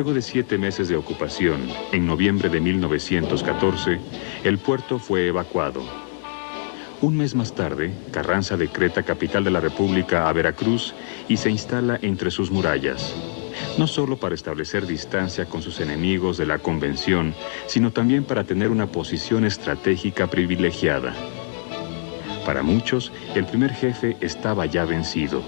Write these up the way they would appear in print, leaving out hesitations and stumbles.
Luego de 7 meses de ocupación, en noviembre de 1914, el puerto fue evacuado. Un mes más tarde, Carranza decreta capital de la República a Veracruz y se instala entre sus murallas, no solo para establecer distancia con sus enemigos de la Convención, sino también para tener una posición estratégica privilegiada. Para muchos, el primer jefe estaba ya vencido.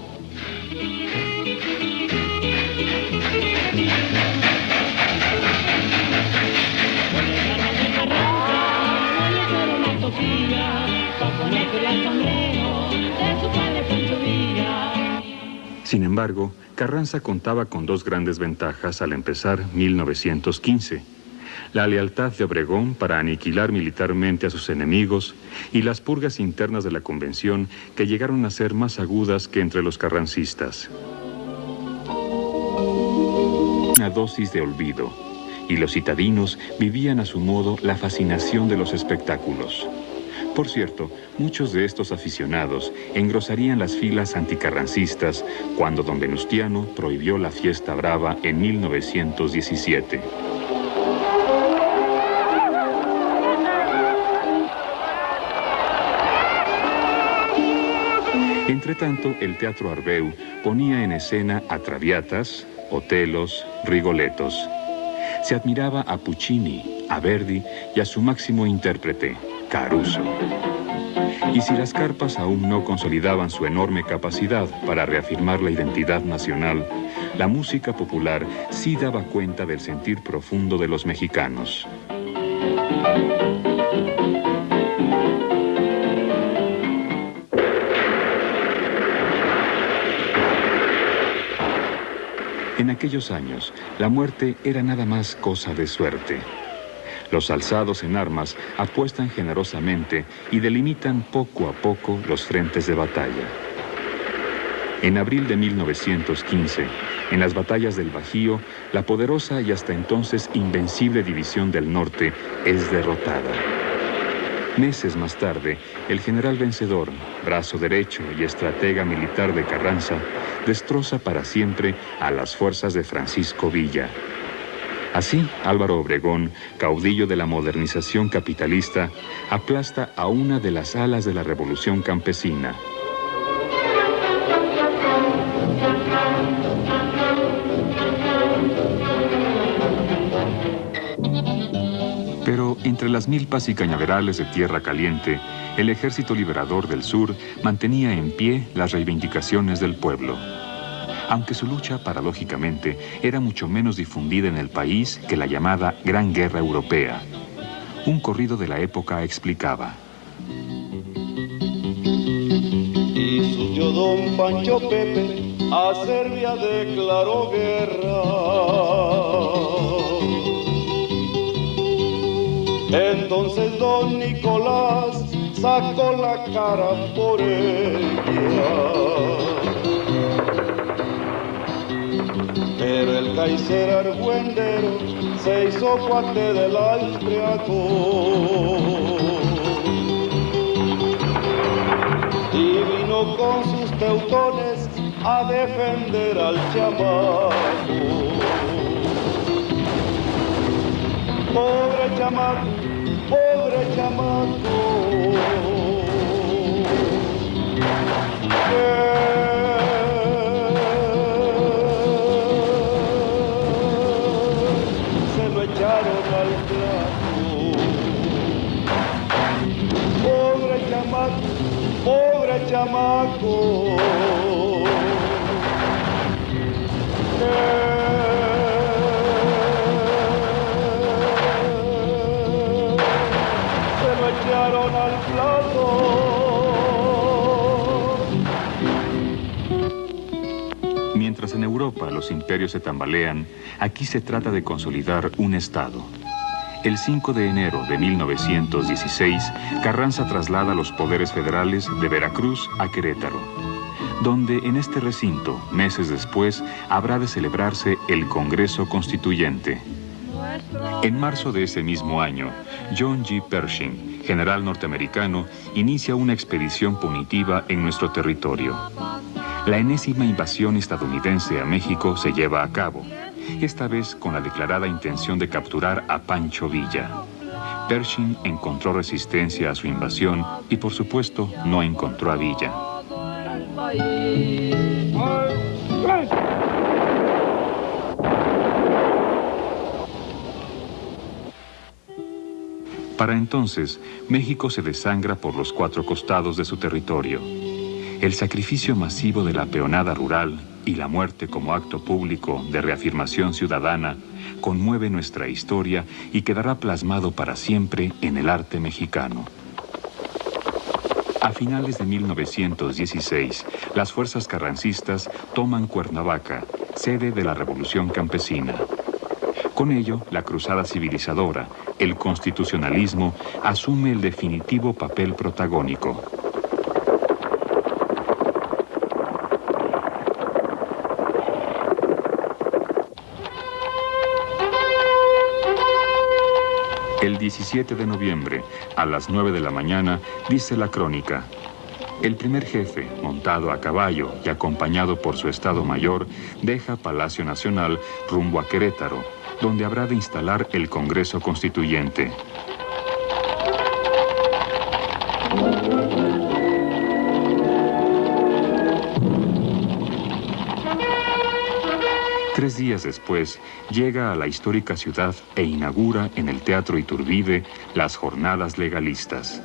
Sin embargo, Carranza contaba con dos grandes ventajas al empezar 1915. La lealtad de Obregón para aniquilar militarmente a sus enemigos y las purgas internas de la Convención que llegaron a ser más agudas que entre los carrancistas. Una dosis de olvido, y los citadinos vivían a su modo la fascinación de los espectáculos. Por cierto, muchos de estos aficionados engrosarían las filas anticarrancistas cuando don Venustiano prohibió la fiesta brava en 1917. Entretanto, el Teatro Arbeu ponía en escena a Traviatas, Otelos, Rigolettos. Se admiraba a Puccini, a Verdi y a su máximo intérprete, Caruso. Y si las carpas aún no consolidaban su enorme capacidad para reafirmar la identidad nacional, la música popular sí daba cuenta del sentir profundo de los mexicanos. En aquellos años, la muerte era nada más cosa de suerte. Los alzados en armas apuestan generosamente y delimitan poco a poco los frentes de batalla. En abril de 1915, en las batallas del Bajío, la poderosa y hasta entonces invencible División del Norte es derrotada. Meses más tarde, el general vencedor, brazo derecho y estratega militar de Carranza, destroza para siempre a las fuerzas de Francisco Villa. Así, Álvaro Obregón, caudillo de la modernización capitalista, aplasta a una de las alas de la revolución campesina. Pero entre las milpas y cañaverales de tierra caliente, el Ejército Liberador del Sur mantenía en pie las reivindicaciones del pueblo. Aunque su lucha, paradójicamente, era mucho menos difundida en el país que la llamada Gran Guerra Europea. Un corrido de la época explicaba. Y suyo don Pancho Pepe a Serbia declaró guerra. Entonces don Nicolás sacó la cara por ella. Pero el Kaiser argüendero se hizo cuate del austriaco y vino con sus teutones a defender al chamaco. Pobre chamaco, pobre chamaco. Pobre chamaco, se lo echaron al plato. Mientras en Europa los imperios se tambalean, aquí se trata de consolidar un Estado. El 5 de enero de 1916, Carranza traslada los poderes federales de Veracruz a Querétaro, donde en este recinto, meses después, habrá de celebrarse el Congreso Constituyente. En marzo de ese mismo año, John G. Pershing, general norteamericano, inicia una expedición punitiva en nuestro territorio. La enésima invasión estadounidense a México se lleva a cabo, esta vez con la declarada intención de capturar a Pancho Villa. Pershing encontró resistencia a su invasión y, por supuesto, no encontró a Villa. Para entonces, México se desangra por los 4 costados de su territorio. El sacrificio masivo de la peonada rural y la muerte como acto público de reafirmación ciudadana conmueve nuestra historia y quedará plasmado para siempre en el arte mexicano. A finales de 1916, las fuerzas carrancistas toman Cuernavaca, sede de la Revolución Campesina. Con ello, la cruzada civilizadora, el constitucionalismo, asume el definitivo papel protagónico. El 17 de noviembre, a las 9 de la mañana, dice la crónica: el primer jefe, montado a caballo y acompañado por su Estado Mayor, deja Palacio Nacional rumbo a Querétaro, donde habrá de instalar el Congreso Constituyente. Tres días después, llega a la histórica ciudad e inaugura en el Teatro Iturbide las jornadas legalistas.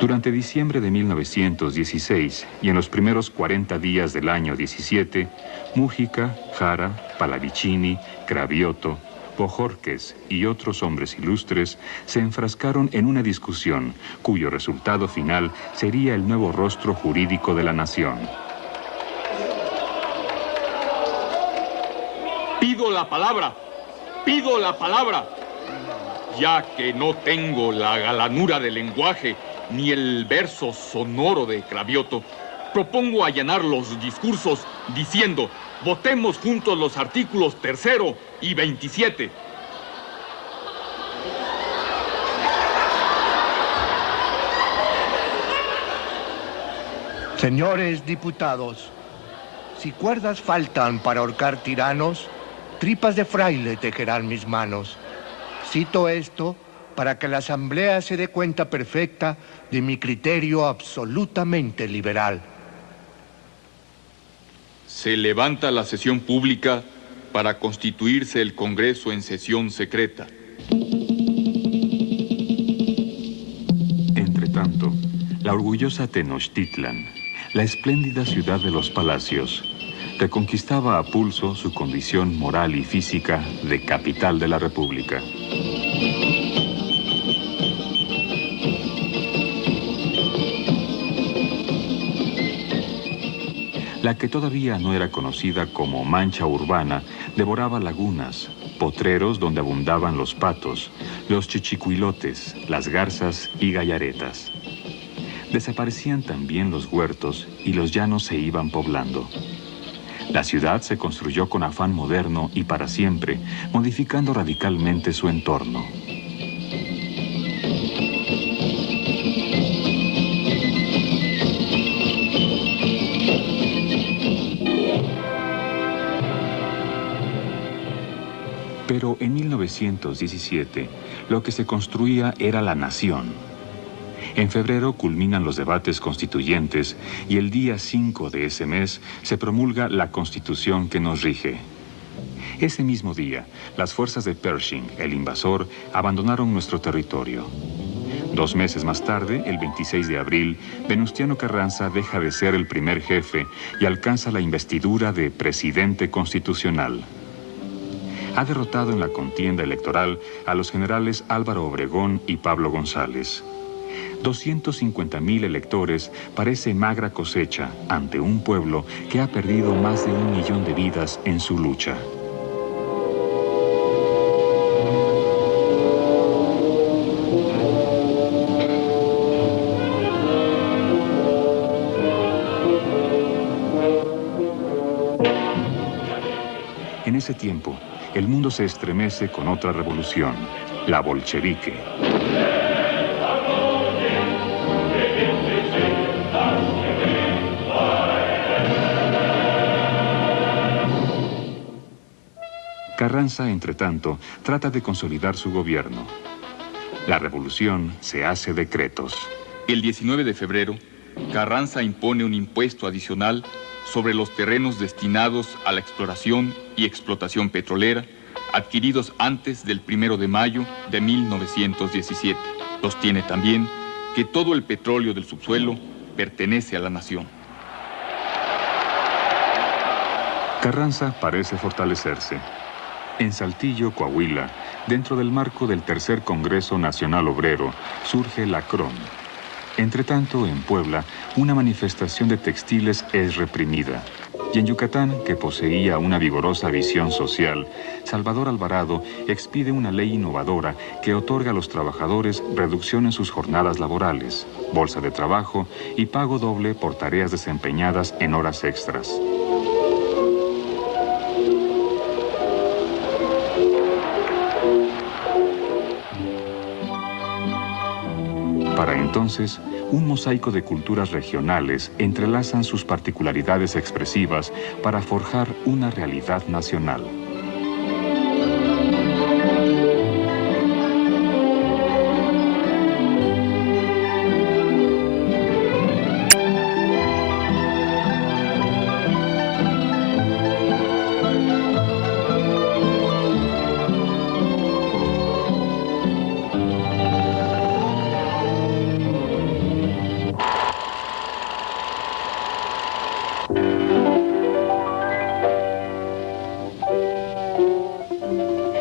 Durante diciembre de 1916 y en los primeros 40 días del año 17, Múgica, Jara, Pallavicini, Cravioto, Bojorquez y otros hombres ilustres se enfrascaron en una discusión cuyo resultado final sería el nuevo rostro jurídico de la nación. Pido la palabra, ya que no tengo la galanura del lenguaje ni el verso sonoro de Cravioto. Propongo allanar los discursos diciendo: votemos juntos los artículos 3 y 27. Señores diputados, si cuerdas faltan para ahorcar tiranos, tripas de fraile tejerán mis manos. Cito esto para que la Asamblea se dé cuenta perfecta de mi criterio absolutamente liberal. Se levanta la sesión pública para constituirse el Congreso en sesión secreta. Entretanto, la orgullosa Tenochtitlan, la espléndida ciudad de los palacios, reconquistaba a pulso su condición moral y física de capital de la República. La que todavía no era conocida como Mancha Urbana devoraba lagunas, potreros donde abundaban los patos, los chichicuilotes, las garzas y gallaretas. Desaparecían también los huertos y los llanos se iban poblando. La ciudad se construyó con afán moderno y para siempre, modificando radicalmente su entorno. Pero en 1917, lo que se construía era la nación. En febrero culminan los debates constituyentes y el día 5 de ese mes se promulga la Constitución que nos rige. Ese mismo día, las fuerzas de Pershing, el invasor, abandonaron nuestro territorio. 2 meses más tarde, el 26 de abril, Venustiano Carranza deja de ser el primer jefe y alcanza la investidura de presidente constitucional. Ha derrotado en la contienda electoral a los generales Álvaro Obregón y Pablo González. 250,000 electores parece magra cosecha ante un pueblo que ha perdido más de 1 millón de vidas en su lucha. En ese tiempo, el mundo se estremece con otra revolución, la bolchevique. Carranza, entre tanto, trata de consolidar su gobierno. La revolución se hace decretos. El 19 de febrero, Carranza impone un impuesto adicional sobre los terrenos destinados a la exploración y explotación petrolera, adquiridos antes del 1 de mayo de 1917. Sostiene también que todo el petróleo del subsuelo pertenece a la nación. Carranza parece fortalecerse. En Saltillo, Coahuila, dentro del marco del Tercer Congreso Nacional Obrero, surge la CRON. Entretanto, en Puebla, una manifestación de textiles es reprimida. Y en Yucatán, que poseía una vigorosa visión social, Salvador Alvarado expide una ley innovadora que otorga a los trabajadores reducción en sus jornadas laborales, bolsa de trabajo y pago doble por tareas desempeñadas en horas extras. Para entonces, un mosaico de culturas regionales entrelazan sus particularidades expresivas para forjar una realidad nacional.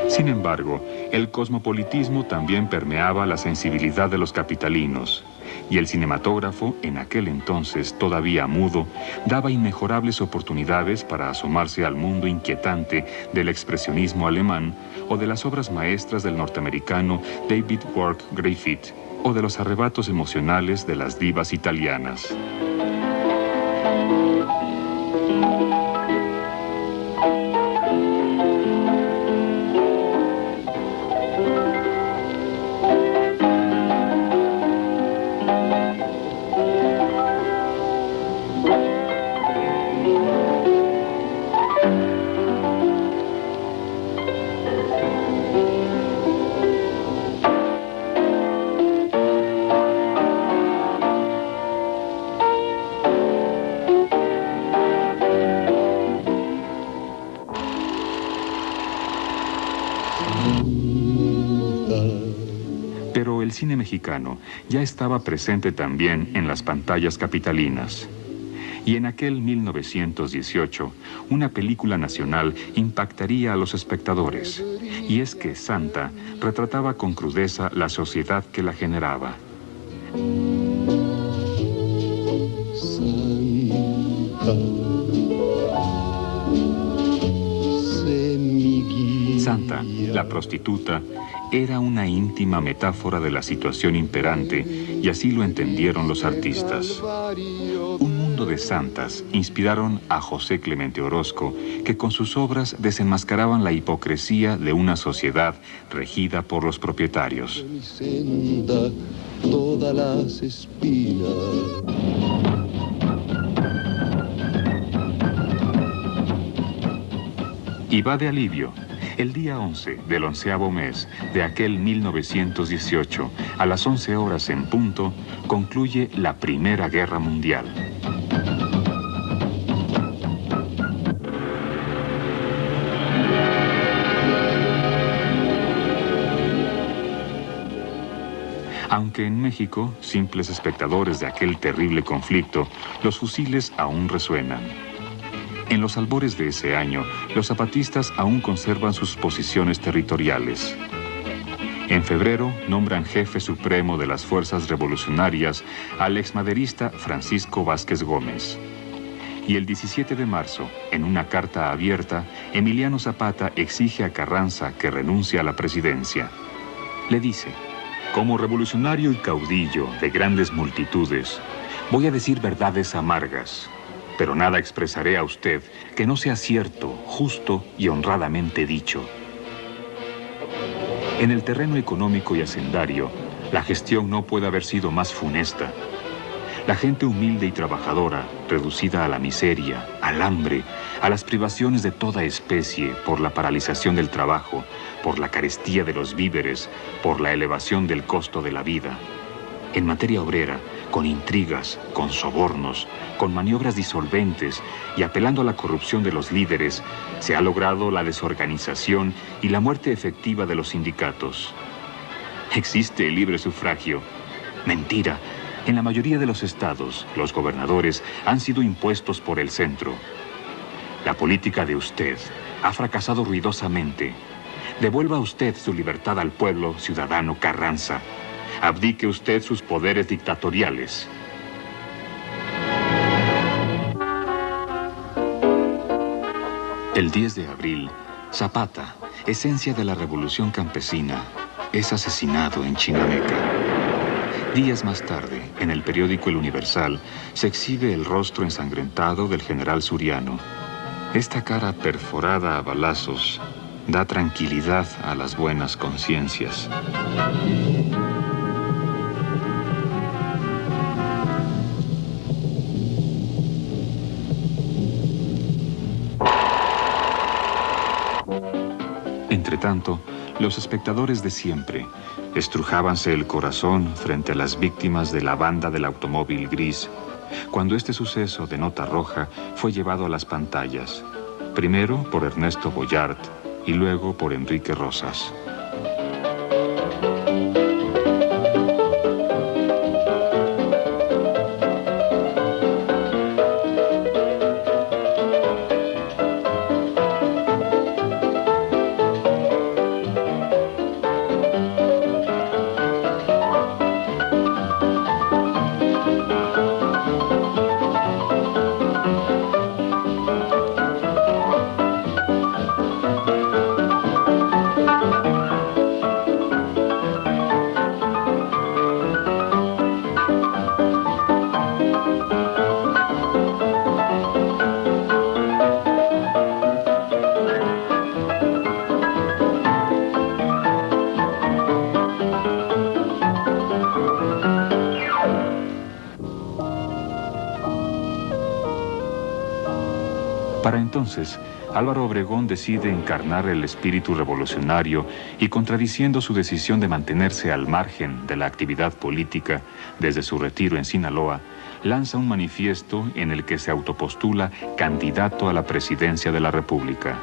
Sin embargo, el cosmopolitismo también permeaba la sensibilidad de los capitalinos, y el cinematógrafo, en aquel entonces todavía mudo, daba inmejorables oportunidades para asomarse al mundo inquietante del expresionismo alemán o de las obras maestras del norteamericano David Wark Griffith o de los arrebatos emocionales de las divas italianas. Pero el cine mexicano ya estaba presente también en las pantallas capitalinas. Y en aquel 1918, una película nacional impactaría a los espectadores. Y es que Santa retrataba con crudeza la sociedad que la generaba. Santa, la prostituta, era una íntima metáfora de la situación imperante y así lo entendieron los artistas. Un mundo de santas inspiraron a José Clemente Orozco, que con sus obras desenmascaraban la hipocresía de una sociedad regida por los propietarios. Todas las espinas. Y va de alivio. El día 11 del 11º mes de aquel 1918, a las 11 horas en punto, concluye la Primera Guerra Mundial. Aunque en México, simples espectadores de aquel terrible conflicto, los fusiles aún resuenan. En los albores de ese año, los zapatistas aún conservan sus posiciones territoriales. En febrero, nombran jefe supremo de las fuerzas revolucionarias al exmaderista Francisco Vázquez Gómez. Y el 17 de marzo, en una carta abierta, Emiliano Zapata exige a Carranza que renuncie a la presidencia. Le dice: como revolucionario y caudillo de grandes multitudes, voy a decir verdades amargas, pero nada expresaré a usted que no sea cierto, justo y honradamente dicho. En el terreno económico y hacendario, la gestión no puede haber sido más funesta. La gente humilde y trabajadora, reducida a la miseria, al hambre, a las privaciones de toda especie por la paralización del trabajo, por la carestía de los víveres, por la elevación del costo de la vida. En materia obrera, con intrigas, con sobornos, con maniobras disolventes y apelando a la corrupción de los líderes, se ha logrado la desorganización y la muerte efectiva de los sindicatos. ¿Existe el libre sufragio? Mentira. En la mayoría de los estados, los gobernadores han sido impuestos por el centro. La política de usted ha fracasado ruidosamente. Devuelva usted su libertad al pueblo, ciudadano Carranza. Abdique usted sus poderes dictatoriales. El 10 de abril, Zapata, esencia de la revolución campesina, es asesinado en Chinameca. Días más tarde, en el periódico El Universal, se exhibe el rostro ensangrentado del general Suriano. Esta cara perforada a balazos da tranquilidad a las buenas conciencias. Entretanto, los espectadores de siempre estrujábanse el corazón frente a las víctimas de la banda del automóvil gris, cuando este suceso de nota roja fue llevado a las pantallas, primero por Ernesto Boyart y luego por Enrique Rosas. Para entonces, Álvaro Obregón decide encarnar el espíritu revolucionario y, contradiciendo su decisión de mantenerse al margen de la actividad política desde su retiro en Sinaloa, lanza un manifiesto en el que se autopostula candidato a la presidencia de la República.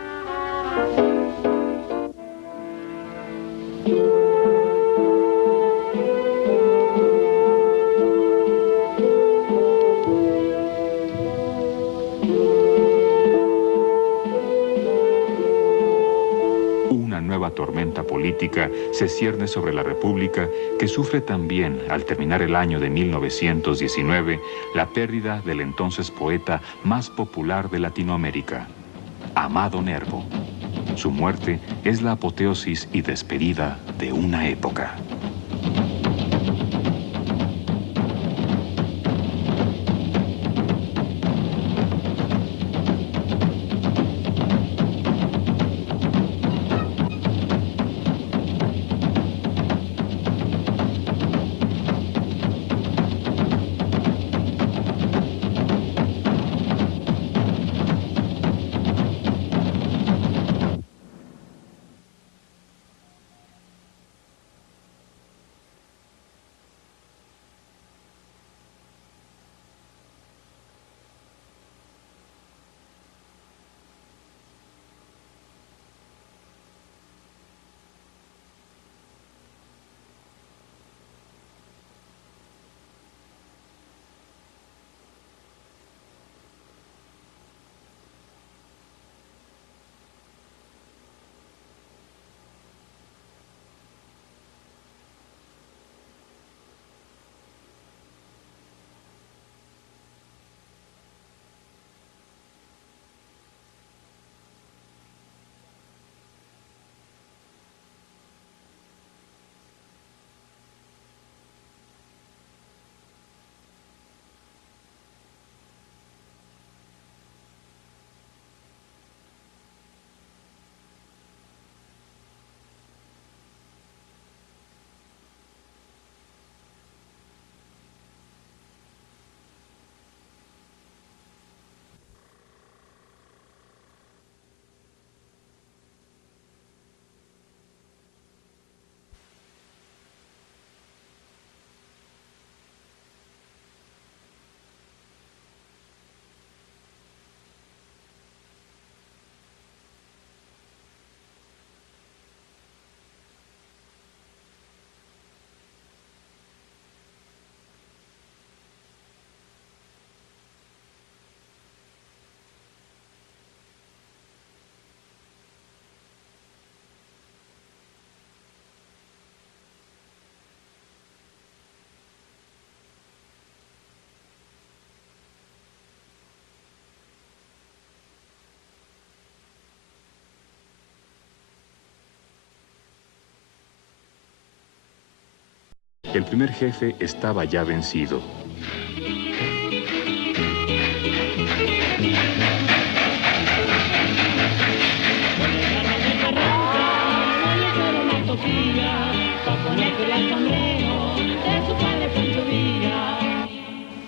Tormenta política se cierne sobre la República, que sufre también, al terminar el año de 1919, la pérdida del entonces poeta más popular de Latinoamérica, Amado Nervo. Su muerte es la apoteosis y despedida de una época. que el primer jefe estaba ya vencido.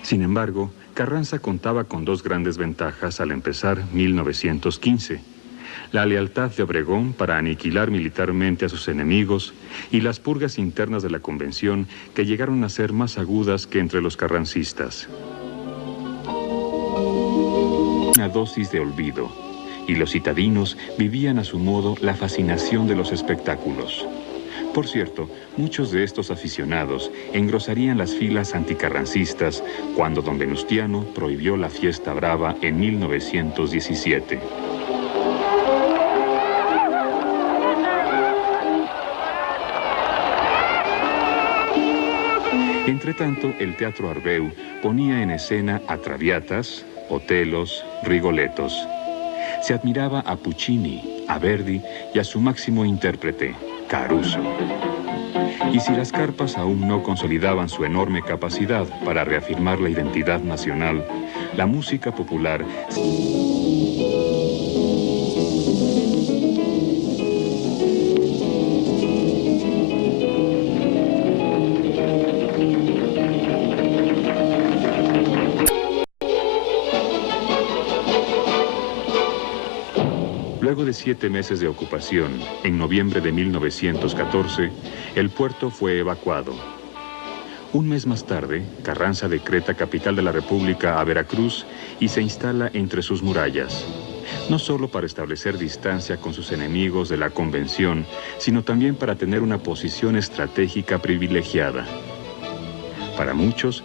Sin embargo, Carranza contaba con dos grandes ventajas al empezar 1915. La lealtad de Obregón para aniquilar militarmente a sus enemigos y las purgas internas de la convención que llegaron a ser más agudas que entre los carrancistas. Una dosis de olvido, y los citadinos vivían a su modo la fascinación de los espectáculos. Por cierto, muchos de estos aficionados engrosarían las filas anticarrancistas cuando don Venustiano prohibió la fiesta brava en 1917. Entretanto, el Teatro Arbeu ponía en escena a Traviatas, Otelos, Rigolettos. Se admiraba a Puccini, a Verdi y a su máximo intérprete, Caruso. Y si las carpas aún no consolidaban su enorme capacidad para reafirmar la identidad nacional, la música popular... Luego de 7 meses de ocupación, en noviembre de 1914, el puerto fue evacuado. Un mes más tarde, Carranza decreta capital de la República a Veracruz y se instala entre sus murallas, no solo para establecer distancia con sus enemigos de la Convención, sino también para tener una posición estratégica privilegiada. Para muchos...